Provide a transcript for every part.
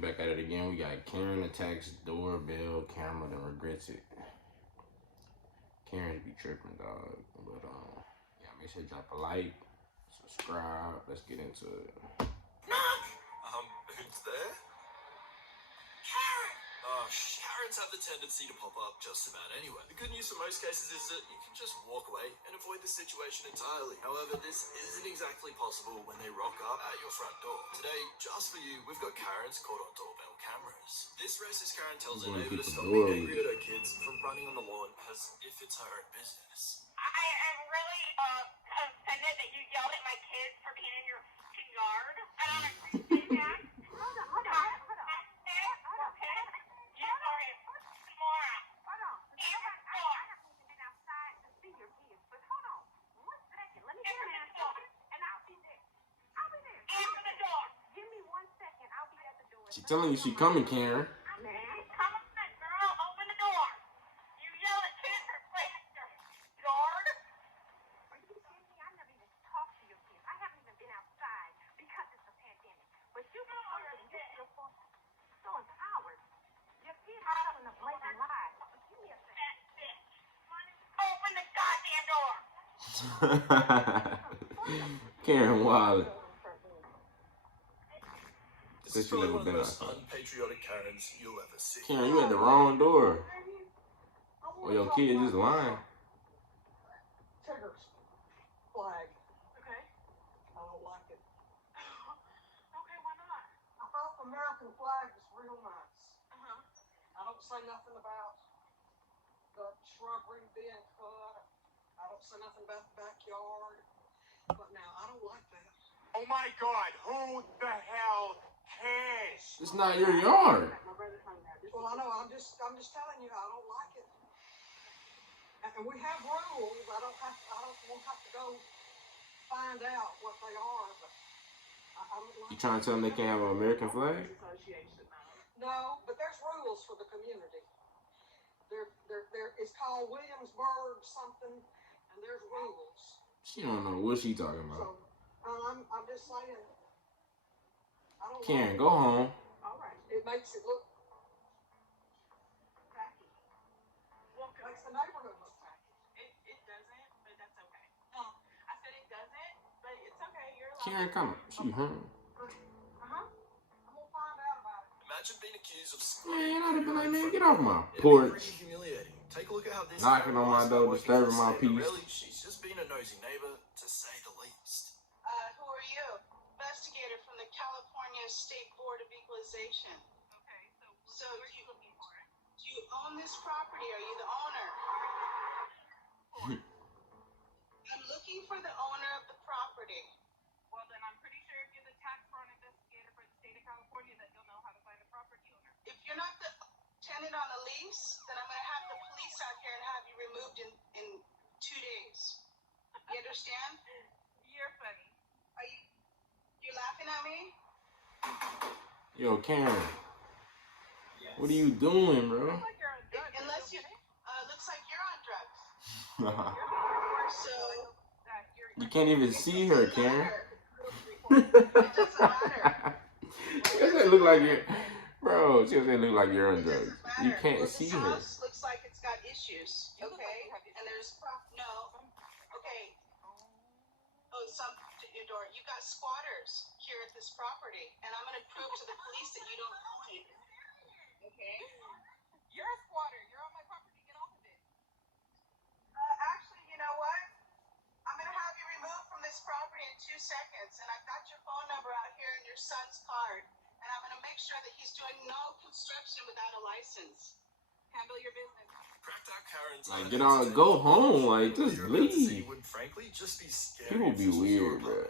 back at it again. We got Karen attacks doorbell camera then regrets it. Karen's be tripping, dog. But yeah, make sure you drop a like, subscribe. Let's get into it. Who's there? Karen! Oh, Karens have the tendency to pop up just about anywhere. The good news for most cases is that you can just walk away and avoid the situation entirely. However, this isn't exactly possible when they rock up at your front door. Today, just for you, we've got Karens caught on doorbell cameras. This racist Karen tells her neighbor to stop being angry at her kids from running on the lawn as if it's her own business. I am really offended that you yelled at my kids for being in your fucking yard. I don't appreciate that. Hold on. Okay? You are a fucking moron. Hold on. I haven't been outside to see your kids, but hold on. 1 second. Let me get an answer, and I'll be there. Answer the door. Give me 1 second. I'll be at the door. She telling you she coming, Karen. Come on, girl. Open the door. You yell at kids for playing in your yard? Are you kidding me? I never even talked to your kids. I haven't even been outside because it's a pandemic. But you feel so empowered. Your kids are telling a blatant lie. Give me a second. Open the goddamn door. Karen Wilder. This is probably one of the most unpatriotic Karens you'll ever see. Karen, you at the wrong door. Or your kid just lying. Triggers. Flag. Okay. I don't like it. Okay, why not? I thought the American flag was real nice. Uh-huh. I don't say nothing about the shrubbery being cut. I don't say nothing about the backyard. But now, I don't like that. Oh my God, who the hell cares? It's not your yard. Well, I know. I'm just telling you, I don't like it. And we have rules. I won't have to go find out what they are. But I don't like. You trying to tell them they can't have an American flag? No, but there's rules for the community. There. It's called Williamsburg something, and there's rules. She don't know what she talking about. So, I'm just saying. I don't Karen, like go home. All right. It makes it look tacky. Well, Makes the neighborhood look tacky. it doesn't, but that's okay. I said it doesn't, but it's okay. You're allowed. Karen, come on. She home. I'm gonna find out about it. Imagine being accused of Man, I'd have been like, man, get off my porch. Pretty humiliating. Take a look at how this Knocking on my door, disturbing my peace. Really, she's just being a nosy neighbor, to say the least. Who are you? Investigator from the California State Board of Equalization. Okay, So what are you looking for? do you own this property? Are you the owner? I'm looking for the owner of the property. Well, then I'm pretty sure if you're the tax fraud investigator for the state of California, that you'll know how to find a property owner. If you're not the tenant on a lease, then I'm going to have the police out here and have you removed in 2 days. You understand? You're funny. You laughing at me? Yo, Karen. What are you doing, bro? Looks like you're on drugs. Unless you, looks like you're on drugs. So You can't even see her, Karen. it doesn't matter. She doesn't look like you're, bro. She doesn't look like you're on It drugs. doesn't matter. You can't Well, see this her. house looks like it's got issues. You look like Okay, you have and there's no. Okay. Oh, some at your door. You got squatters here at this property, and I'm going to prove to the police that you don't own it. Okay. You're a squatter. You're on my property. Get off of it. Actually, you know what? I'm going to have you removed from this property in 2 seconds, and I've got your phone number out here in your son's card, and I'm going to make sure that he's doing no construction without a license. Handle your business. Cracked out Karens. Like, get on, go home. Like, just leave. Would frankly just be scary. People be weird, bro.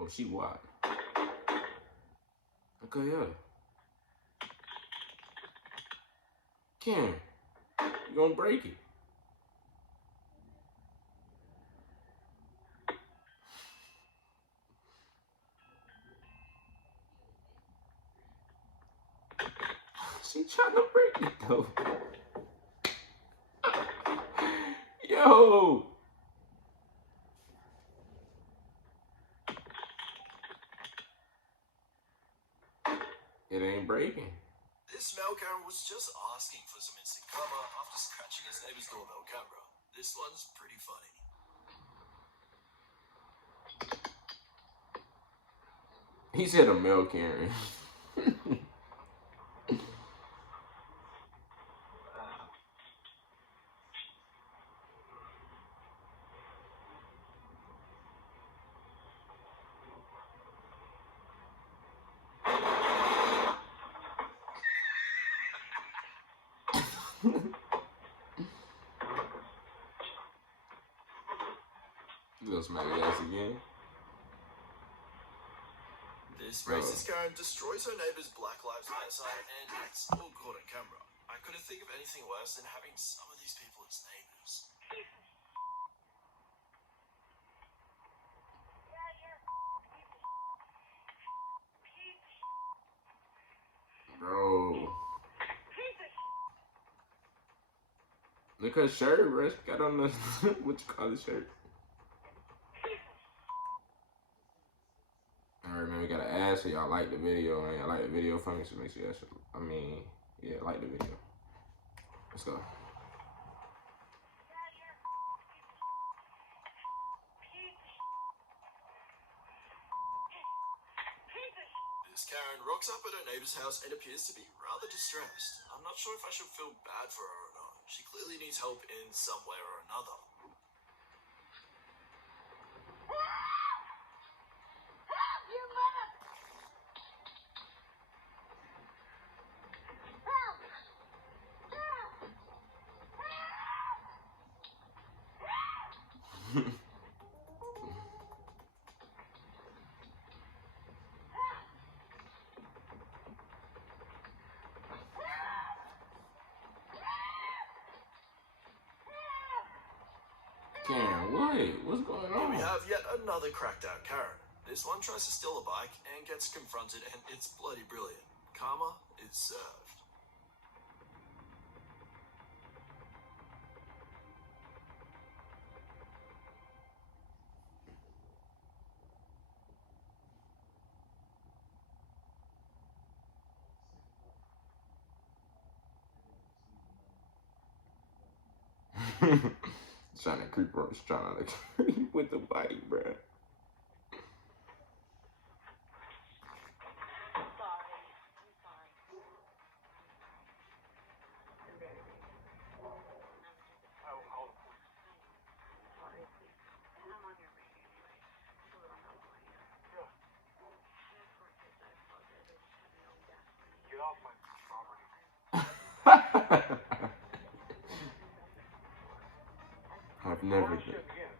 Oh, she wild. Okay, yeah. Karen, you gonna break it. She trying to break it though. Yo. It ain't breaking. This male Karen was just asking for some instant karma after scratching his neighbor's doorbell camera. This one's pretty funny. He said a male Karen. You gonna smack his ass again? This racist Karen destroys her neighbor's Black Lives Matter sign, and it's all caught on camera. I couldn't think of anything worse than having some of these people as neighbors. Bro. Look at her shirt, bro. She got on the what you call the shirt? Alright, man, we gotta ask if y'all like the video, and y'all like the video for me, so make sure y'all should, like the video. Let's go. This Karen rocks up at her neighbor's house and appears to be rather distressed. I'm not sure if I should feel bad for her or not. She clearly needs help in some way or another. Karen, what? What's going Here we on? have yet another cracked out Karen. This one tries to steal a bike and gets confronted, and it's bloody brilliant. Karma is served. Trying to creep up, trying to creep with the bike, bro. Get off my property. I've never Shit done. again.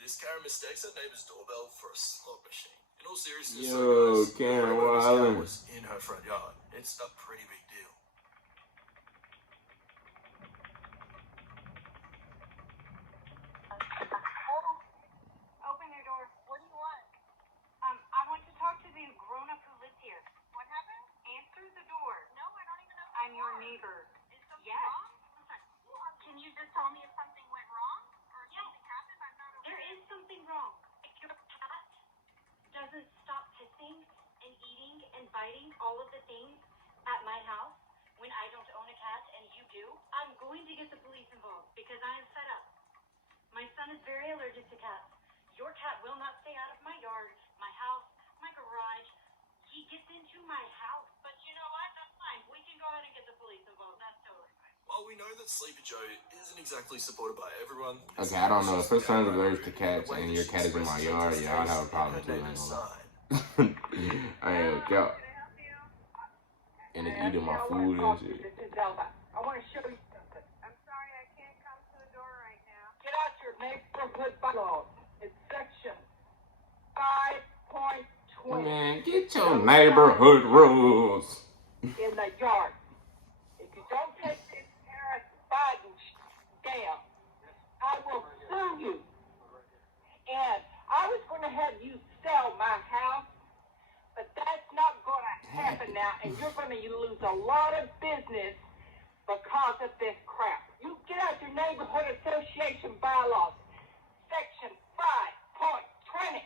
This Karen mistakes her neighbor's doorbell for a slot machine. In all seriousness, Yo, guys, Karen the this Karen wildin'. was in her front yard. It's a pretty big deal. Open your door. What do you want? I want to talk to the grown-up who lives here. What happened? Answer the door. No, I don't even know who I'm your neighbor. Is something wrong? Can you just tell me if something went wrong? Or if something happened? I'm not okay. There is something wrong. If your cat doesn't stop pissing and eating and biting all of the things at my house when I don't own a cat and you do, I'm going to get the police involved because I am fed up. My son is very allergic to cats. Your cat will not stay out of my yard, my house, my garage. He gets into my house. But you know what? That's fine. We can go ahead and get the police involved. That's totally fine. While we know that Sleepy Joe isn't exactly supported by everyone, Okay, I don't know. If her son's allergic to cats and your cat is in my yard, yeah, I'd have a problem too. I ain't gonna lie. I ain't gonna count. And it's eating my food and shit. I want to show you something. I'm sorry, I can't come to the door right now. Get out your neighborhood bylaws. It's section 5.20 Man, get your neighborhood rules. in the yard. If you don't take this Harris Biden down, I will sue you. And I was going to have you sell my house, but that's not going to happen now, and you're going to lose a lot of business because of this crap. You get out your neighborhood association bylaws, section 5.20.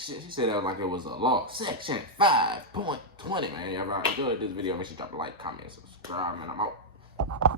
section. She said that like it was a law. Section 5.20, man. Y'all enjoyed this video. Make sure you drop a like, comment, subscribe, man. I'm out.